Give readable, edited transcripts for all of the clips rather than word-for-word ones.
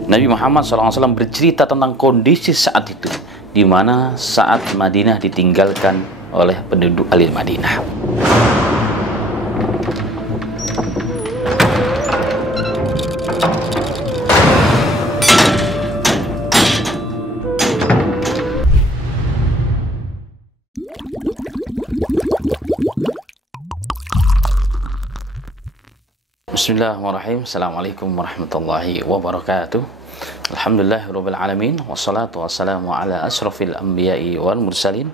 Nabi Muhammad SAW bercerita tentang kondisi saat itu, di mana saat Madinah ditinggalkan oleh penduduk ahli Madinah. Bismillahirrahmanirrahim. Assalamualaikum warahmatullahi wabarakatuh. Alhamdulillahirabbil alamin, wassalatu wassalamu ala asrafil anbiya'i wal mursalin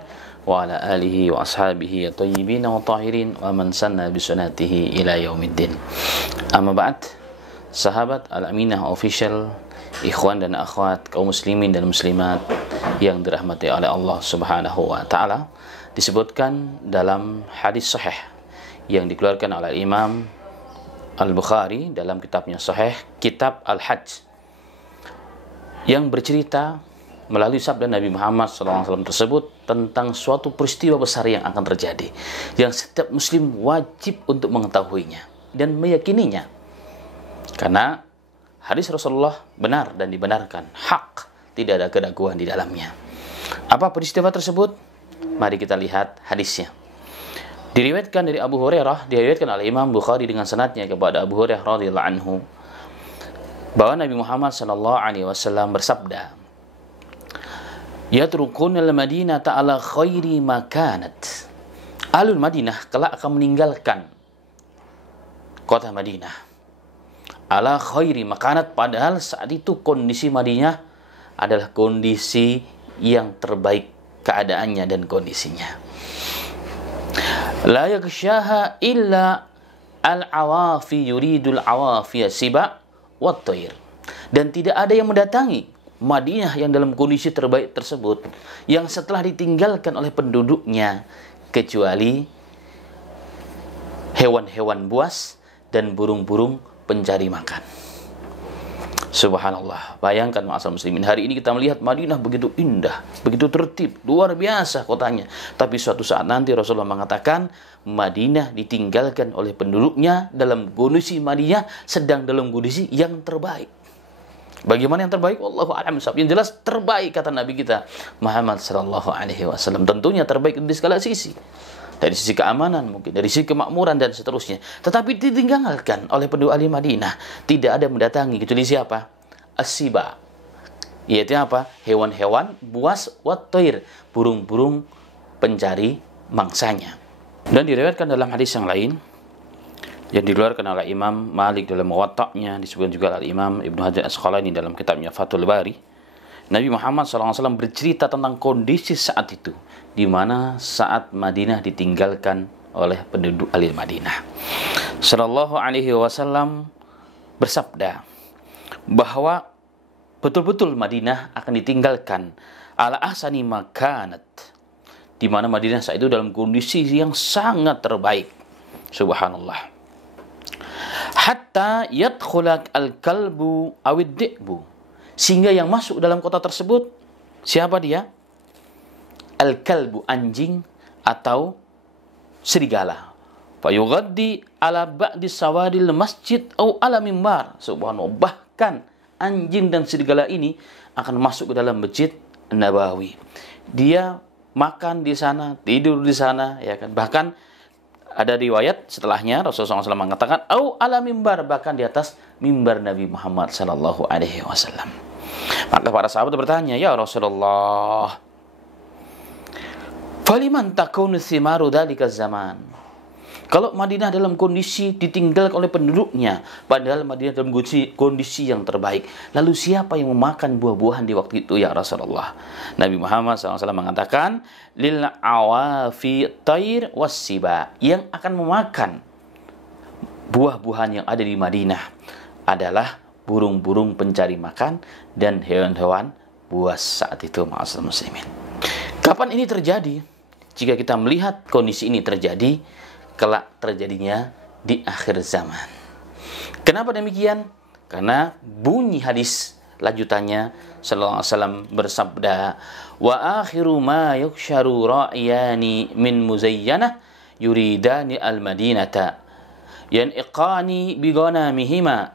wa ala alihi wa ashabihi at-tayyibin wa tahirin wa man sanna bi sunnatihi ila yaumiddin. Amma ba'd. Sahabat Al-Aminah Official, ikhwan dan akhwat, kaum muslimin dan muslimat yang dirahmati oleh Allah Subhanahu wa taala, disebutkan dalam hadis sahih yang dikeluarkan oleh Imam Al-Bukhari dalam kitabnya Sahih, Kitab Al-Hajj, yang bercerita melalui sabda Nabi Muhammad SAW tersebut tentang suatu peristiwa besar yang akan terjadi, yang setiap muslim wajib untuk mengetahuinya dan meyakininya, karena hadis Rasulullah benar dan dibenarkan, hak, tidak ada keraguan di dalamnya. Apa peristiwa tersebut? Mari kita lihat hadisnya. Diriwayatkan dari Abu Hurairah, diriwayatkan oleh Imam Bukhari dengan sanadnya kepada Abu Hurairah radhiyallahu anhu, bahwa Nabi Muhammad sallallahu alaihi wasallam bersabda, "Yatrukuna al-Madinata ala khairi makanat." Alul Madinah kelak akan meninggalkan kota Madinah ala khairi makanat, padahal saat itu kondisi Madinah adalah kondisi yang terbaik keadaannya dan kondisinya. La yaghshaha illa al-awafi yuridul awafiya siba wat thair. Dan tidak ada yang mendatangi Madinah yang dalam kondisi terbaik tersebut yang setelah ditinggalkan oleh penduduknya kecuali hewan-hewan buas dan burung-burung pencari makan. Subhanallah, bayangkan ma'asal muslimin, hari ini kita melihat Madinah begitu indah, begitu tertib, luar biasa kotanya. Tapi suatu saat nanti Rasulullah mengatakan Madinah ditinggalkan oleh penduduknya dalam kondisi Madinah sedang dalam kondisi yang terbaik. Bagaimana yang terbaik? Wallahu a'lam. Yang jelas terbaik kata Nabi kita Muhammad sallallahu alaihi wasallam. Tentunya terbaik di segala sisi. Dari sisi keamanan, mungkin dari sisi kemakmuran dan seterusnya. Tetapi ditinggalkan oleh penduduk ahli Madinah, tidak ada mendatangi kecuali siapa? As-siba, yaitu apa? Hewan-hewan buas, wat thair, burung-burung pencari mangsanya. Dan diriwayatkan dalam hadis yang lain yang dikeluarkan oleh Imam Malik dalam Muwatta'nya, disebutkan juga oleh Imam Ibnu Hajar Asqalani dalam kitabnya Fathul Bari, Nabi Muhammad SAW bercerita tentang kondisi saat itu, di mana saat Madinah ditinggalkan oleh penduduk ahli Madinah. Sallallahu alaihi wasallam bersabda bahwa betul-betul Madinah akan ditinggalkan ala ahsani makanat, di mana Madinah saat itu dalam kondisi yang sangat terbaik. Subhanallah. Hatta yadkhulak al-kalbu awid di'bu, sehingga yang masuk dalam kota tersebut siapa dia? Al-kalbu, anjing atau serigala. Fa yughaddi ala ba'di sawadil masjid au ala mimbar. Subhanallah, bahkan anjing dan serigala ini akan masuk ke dalam masjid Nabawi. Dia makan di sana, tidur di sana, ya kan? Bahkan ada riwayat setelahnya Rasulullah SAW mengatakan au ala mimbar, bahkan di atas mimbar Nabi Muhammad sallallahu alaihi wasallam. Maka para sahabat bertanya, "Ya Rasulullah, faliman takunu thimaru dzalika zaman?" Kalau Madinah dalam kondisi ditinggalkan oleh penduduknya, padahal Madinah dalam kondisi yang terbaik, lalu siapa yang memakan buah-buahan di waktu itu ya Rasulullah? Nabi Muhammad SAW mengatakan, lil awafi thair wassiba, yang akan memakan buah-buahan yang ada di Madinah adalah burung-burung pencari makan dan hewan-hewan buas saat itu, ma'asyiral muslimin. Kapan ini terjadi? Jika kita melihat kondisi ini terjadi, kelak terjadinya di akhir zaman. Kenapa demikian? Karena bunyi hadis lanjutannya sallallahu alaihi wasallam bersabda, "Wa akhiru ma yuksharu ra'yani min muzayyanah yuridani al-madinata yan'iqani bi ghanamihima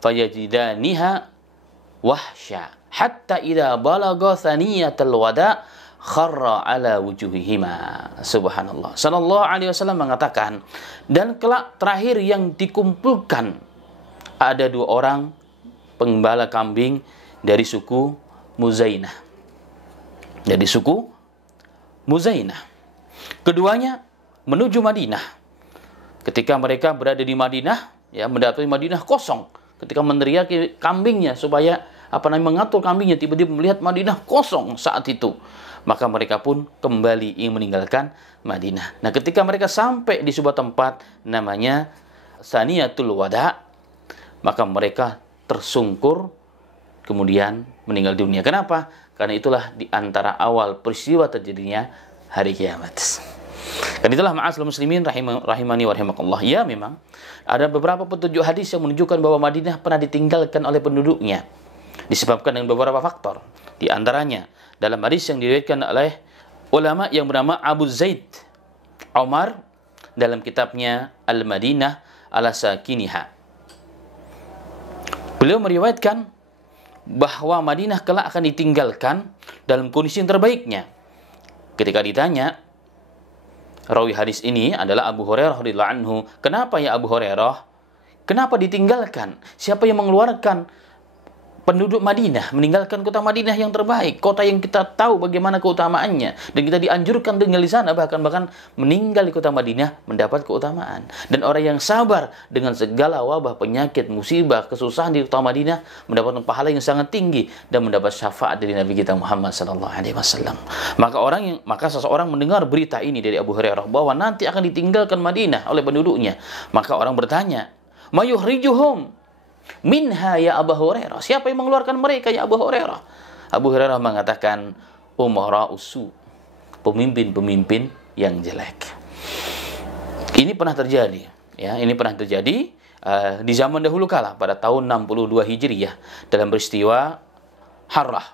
fayajidaniha wahsya hatta idza balagha thaniyatal wada kharra ala wujuhihima. Subhanallah. Sallallahu alaihi wasallam mengatakan, dan kelak terakhir yang dikumpulkan ada 2 orang penggembala kambing dari suku Muzainah. Dari suku Muzainah. Keduanya menuju Madinah. Ketika mereka berada di Madinah, ya, mendapati Madinah kosong. Ketika meneriaki kambingnya supaya mengatur kambingnya, tiba-tiba melihat Madinah kosong saat itu. Maka mereka pun kembali ingin meninggalkan Madinah. Nah, ketika mereka sampai di sebuah tempat namanya Saniyatul Wada, maka mereka tersungkur kemudian meninggal dunia. Kenapa? Karena itulah di antara awal peristiwa terjadinya hari kiamat. Dan itulah ma'asyiral muslimin rahimani wa rahimakumullah. Ya, memang ada beberapa petunjuk hadis yang menunjukkan bahwa Madinah pernah ditinggalkan oleh penduduknya disebabkan dengan beberapa faktor. Di antaranya dalam hadis yang diriwayatkan oleh ulama yang bernama Abu Zaid Umar dalam kitabnya Al-Madinah ala Sakiniha. Beliau meriwayatkan bahwa Madinah kelak akan ditinggalkan dalam kondisi yang terbaiknya. Ketika ditanya, rawi hadis ini adalah Abu Hurairah radhiyallahu anhu, kenapa ya Abu Hurairah? Kenapa ditinggalkan? Siapa yang mengeluarkan penduduk Madinah, meninggalkan kota Madinah yang terbaik, kota yang kita tahu bagaimana keutamaannya, dan kita dianjurkan tinggal di sana, bahkan meninggal di kota Madinah mendapat keutamaan. Dan orang yang sabar dengan segala wabah, penyakit, musibah, kesusahan di kota Madinah mendapatkan pahala yang sangat tinggi dan mendapat syafaat dari Nabi kita Muhammad sallallahu alaihi wasallam. Maka seseorang mendengar berita ini dari Abu Hurairah bahwa nanti akan ditinggalkan Madinah oleh penduduknya, maka orang bertanya, "Mayuhrijuhum minha ya Abu Hurairah?" Siapa yang mengeluarkan mereka ya Abu Hurairah? Abu Hurairah mengatakan, umara usu, pemimpin-pemimpin yang jelek. Ini pernah terjadi, ya, ini pernah terjadi di zaman dahulu kala pada tahun 62 Hijriyah dalam peristiwa Harrah,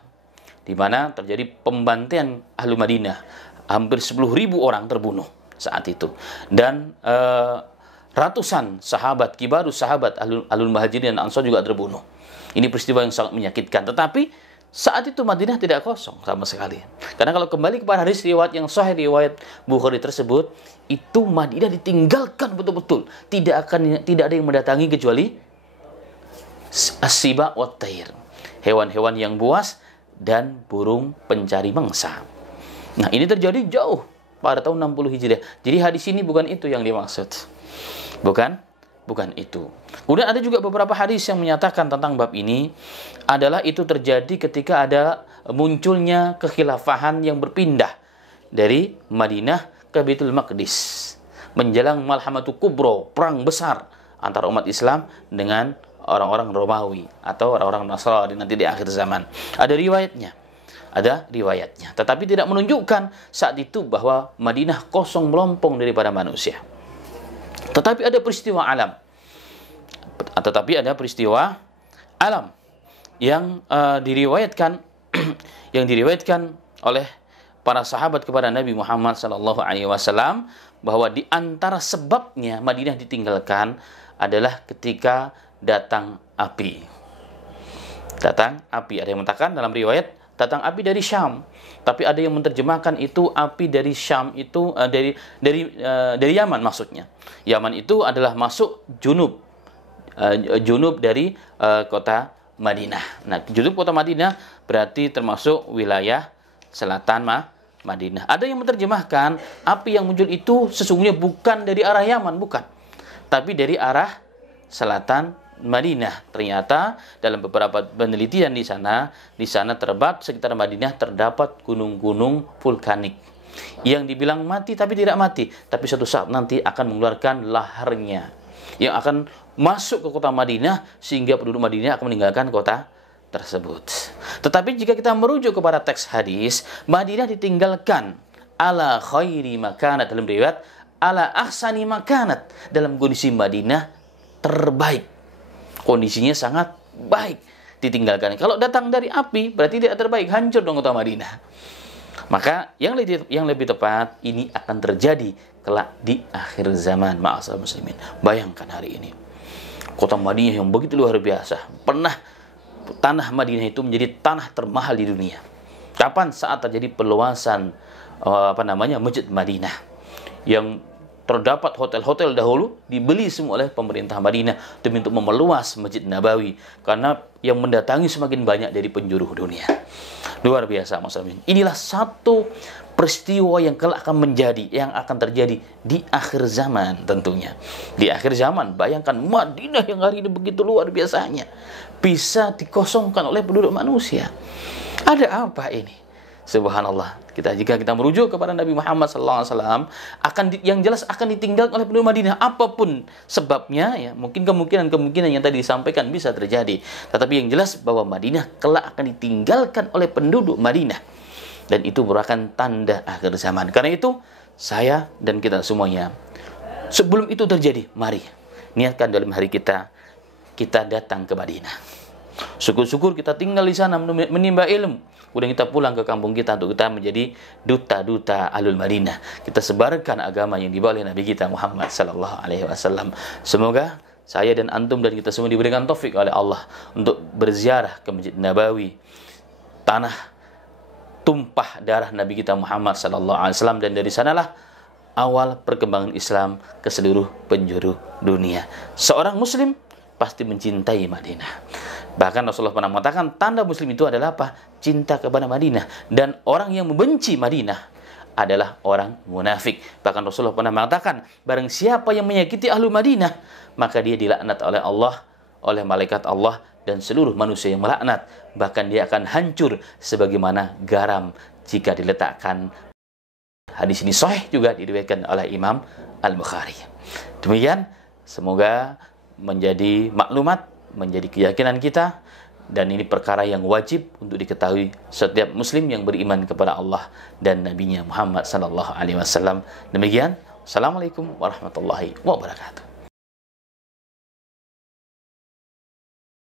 di mana terjadi pembantaian ahlu Madinah. Hampir 10.000 orang terbunuh saat itu, dan ratusan sahabat, kibarus sahabat alul muhajirin dan ansor juga terbunuh. Ini peristiwa yang sangat menyakitkan. Tetapi saat itu Madinah tidak kosong sama sekali. Karena kalau kembali kepada hadis riwayat yang sahih riwayat Bukhari tersebut, itu Madinah ditinggalkan betul-betul. Tidak ada yang mendatangi kecuali as-siba wat tair, hewan-hewan yang buas dan burung pencari mangsa. Nah, ini terjadi jauh pada tahun 60 Hijriah. Jadi hadis ini bukan itu yang dimaksud. Bukan itu. Kemudian ada juga beberapa hadis yang menyatakan tentang bab ini, adalah itu terjadi ketika ada munculnya kekhilafahan yang berpindah dari Madinah ke Baitul Maqdis menjelang Malhamatu Kubro, perang besar antara umat Islam dengan orang-orang Romawi atau orang-orang Nasrani nanti di akhir zaman. Ada riwayatnya, tetapi tidak menunjukkan saat itu bahwa Madinah kosong melompong daripada manusia. Tetapi ada peristiwa alam yang diriwayatkan oleh para sahabat kepada Nabi Muhammad SAW, bahwa di antara sebabnya Madinah ditinggalkan adalah ketika datang api. Ada yang mengatakan dalam riwayat datang api dari Syam, tapi ada yang menerjemahkan itu api dari Syam itu dari Yaman maksudnya. Yaman itu adalah masuk junub dari kota Madinah. Nah, junub kota Madinah berarti termasuk wilayah selatan Madinah. Ada yang menerjemahkan api yang muncul itu sesungguhnya bukan dari arah Yaman, bukan, tapi dari arah selatan Madinah. Ternyata dalam beberapa penelitian di sana sekitar Madinah terdapat gunung-gunung vulkanik yang dibilang mati tapi tidak mati, tapi suatu saat nanti akan mengeluarkan laharnya yang akan masuk ke kota Madinah sehingga penduduk Madinah akan meninggalkan kota tersebut. Tetapi jika kita merujuk kepada teks hadis, Madinah ditinggalkan ala khairi makanat, dalam riwayat ala ahsani makanat, dalam kondisi Madinah terbaik, kondisinya sangat baik ditinggalkan. Kalau datang dari api berarti tidak terbaik, hancur dong kota Madinah. Maka yang lebih tepat, ini akan terjadi kelak di akhir zaman, ma'asyiral muslimin. Bayangkan hari ini kota Madinah yang begitu luar biasa, pernah tanah Madinah itu menjadi tanah termahal di dunia. Kapan? Saat terjadi perluasan Masjid Madinah, yang terdapat hotel-hotel dahulu dibeli semua oleh pemerintah Madinah demi untuk memeluas Masjid Nabawi, karena yang mendatangi semakin banyak dari penjuru dunia. Luar biasa, Mas Amin. Inilah satu peristiwa yang kelak yang akan terjadi di akhir zaman tentunya. Di akhir zaman, bayangkan Madinah yang hari ini begitu luar biasanya bisa dikosongkan oleh penduduk manusia. Ada apa ini? Subhanallah. Jika kita merujuk kepada Nabi Muhammad SAW, yang jelas akan ditinggalkan oleh penduduk Madinah, apapun sebabnya, ya, mungkin kemungkinan yang tadi disampaikan bisa terjadi. Tetapi yang jelas bahwa Madinah kelak akan ditinggalkan oleh penduduk Madinah, dan itu merupakan tanda akhir zaman. Karena itu saya dan kita semuanya, sebelum itu terjadi, mari niatkan dalam hari kita datang ke Madinah. Syukur-syukur kita tinggal di sana menimba ilmu, kemudian kita pulang ke kampung kita untuk kita menjadi duta-duta Ahlul Madinah. Kita sebarkan agama yang dibawa oleh Nabi kita Muhammad sallallahu alaihi wasallam. Semoga saya dan antum dan kita semua diberikan taufik oleh Allah untuk berziarah ke Masjid Nabawi, tanah tumpah darah Nabi kita Muhammad sallallahu alaihi wasallam, dan dari sanalah awal perkembangan Islam ke seluruh penjuru dunia. Seorang muslim pasti mencintai Madinah. Bahkan Rasulullah pernah mengatakan tanda muslim itu adalah apa? Cinta kepada Madinah. Dan orang yang membenci Madinah adalah orang munafik. Bahkan Rasulullah pernah mengatakan, barang siapa yang menyakiti ahlu Madinah, maka dia dilaknat oleh Allah, oleh malaikat Allah, dan seluruh manusia yang melaknat. Bahkan dia akan hancur sebagaimana garam jika diletakkan. Hadis ini sahih juga diriwayatkan oleh Imam Al-Bukhari. Demikian, semoga menjadi maklumat, menjadi keyakinan kita, dan ini perkara yang wajib untuk diketahui setiap muslim yang beriman kepada Allah dan Nabi-Nya Muhammad sallallahu alaihi wasallam. Demikian, assalamualaikum warahmatullahi wabarakatuh.